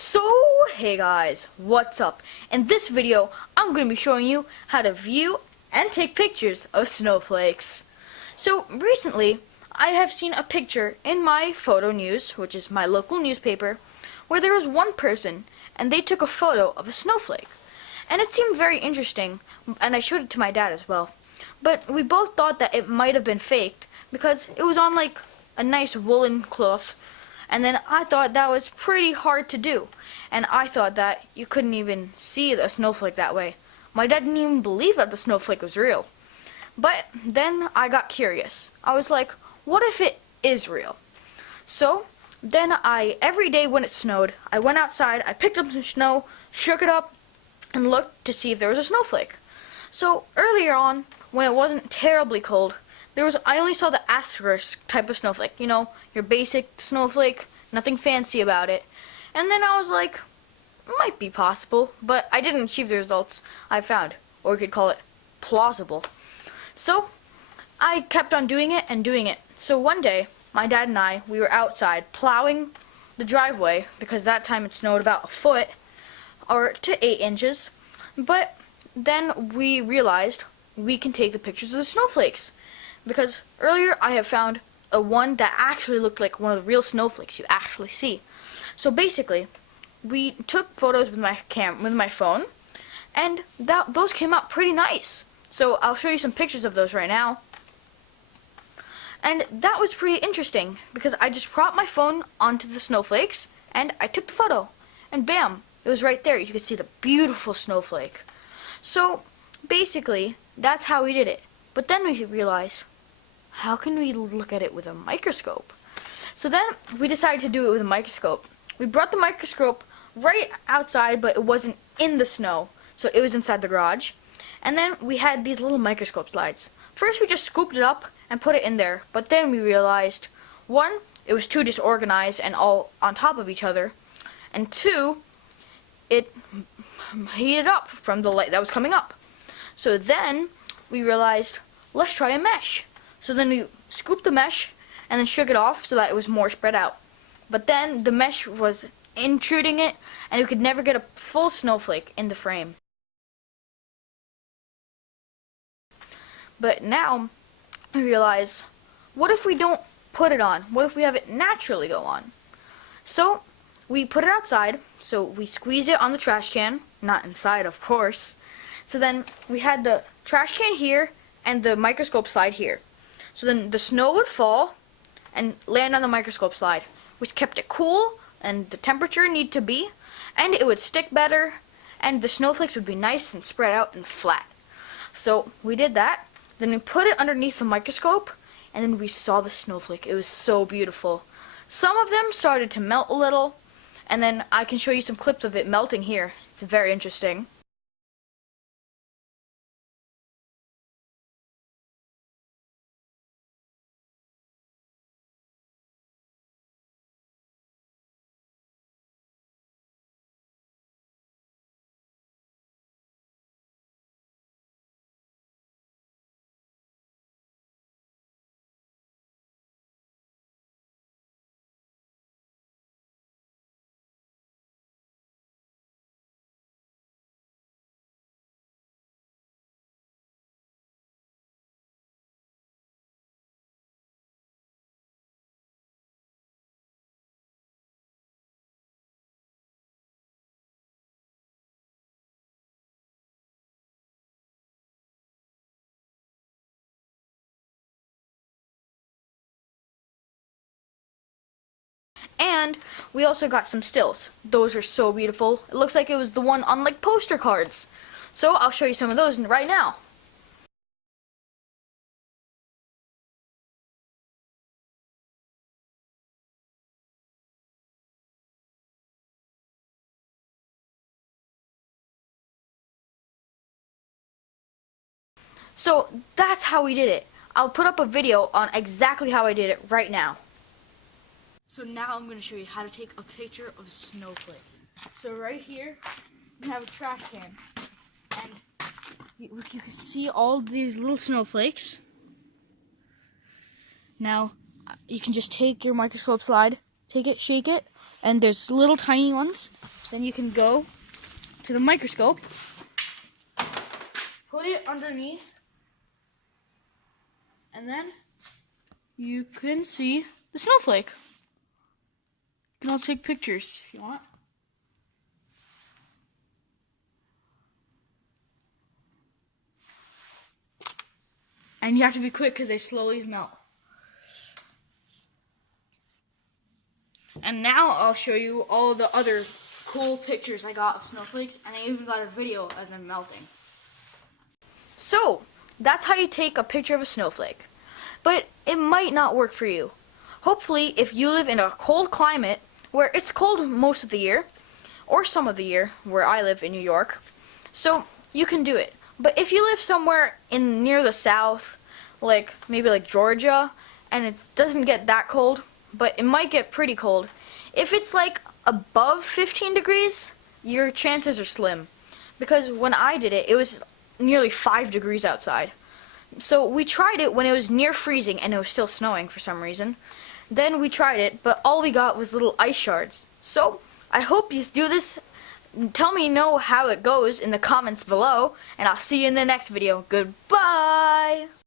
So, hey guys, what's up? In this video, I'm going to be showing you how to view and take pictures of snowflakes. So, recently, I have seen a picture in my photo news, which is my local newspaper, where there was one person, and they took a photo of a snowflake. And it seemed very interesting, and I showed it to my dad as well. But we both thought that it might have been faked, because it was on like a nice woolen cloth. And then I thought that was pretty hard to do. And I thought that you couldn't even see the snowflake that way. My dad didn't even believe that the snowflake was real. But then I got curious. I was like, what if it is real? So then every day when it snowed, I went outside, I picked up some snow, shook it up, and looked to see if there was a snowflake. So earlier on, when it wasn't terribly cold, I only saw the asterisk type of snowflake, you know, your basic snowflake, nothing fancy about it. And then I was like, might be possible, but I didn't achieve the results I found, or we could call it plausible. So I kept on doing it and doing it. So one day, my dad and we were outside plowing the driveway, because that time it snowed about a foot, or to 8 inches. But then we realized we can take the pictures of the snowflakes. Because earlier I have found a one that actually looked like one of the real snowflakes you actually see. So basically, we took photos with my phone, and those came out pretty nice. So I'll show you some pictures of those right now. And that was pretty interesting because I just propped my phone onto the snowflakes and I took the photo, and bam, it was right there. You could see the beautiful snowflake. So basically, that's how we did it. But then we realized, how can we look at it with a microscope? So then we decided to do it with a microscope. We brought the microscope right outside, but it wasn't in the snow, so it was inside the garage. And then we had these little microscope slides. First we just scooped it up and put it in there, but then we realized, one, it was too disorganized and all on top of each other, and two, it heated up from the light that was coming up. So then we realized, let's try a mesh. So then we scooped the mesh and then shook it off so that it was more spread out. But then the mesh was intruding it, and we could never get a full snowflake in the frame. But now we realize, what if we don't put it on? What if we have it naturally go on? So we put it outside, so we squeezed it on the trash can, not inside of course. So then we had the trash can here and the microscope slide here. So then the snow would fall and land on the microscope slide, which kept it cool and the temperature it needed to be, and it would stick better, and the snowflakes would be nice and spread out and flat. So we did that. Then we put it underneath the microscope, and then we saw the snowflake. It was so beautiful. Some of them started to melt a little, and then I can show you some clips of it melting here. It's very interesting. And we also got some stills. Those are so beautiful. It looks like it was the one on like poster cards. So I'll show you some of those right now. So that's how we did it. I'll put up a video on exactly how I did it right now. So now I'm going to show you how to take a picture of a snowflake. So right here, we have a trash can. And you can see all these little snowflakes. Now, you can just take your microscope slide, take it, shake it, and there's little tiny ones. Then you can go to the microscope, put it underneath, and then you can see the snowflake. You can also take pictures if you want. And you have to be quick because they slowly melt. And now I'll show you all the other cool pictures I got of snowflakes, and I even got a video of them melting. So, that's how you take a picture of a snowflake. But it might not work for you. Hopefully, if you live in a cold climate, where it's cold most of the year, or some of the year, where I live in New York, so you can do it. But if you live somewhere in near the south, like maybe like Georgia, and it doesn't get that cold, but it might get pretty cold. If it's like above 15 degrees, your chances are slim. Because when I did it, it was nearly 5 degrees outside. So we tried it when it was near freezing and it was still snowing for some reason. Then we tried it, but all we got was little ice shards. So I hope you do this. Tell me how it goes in the comments below, and I'll see you in the next video. Goodbye!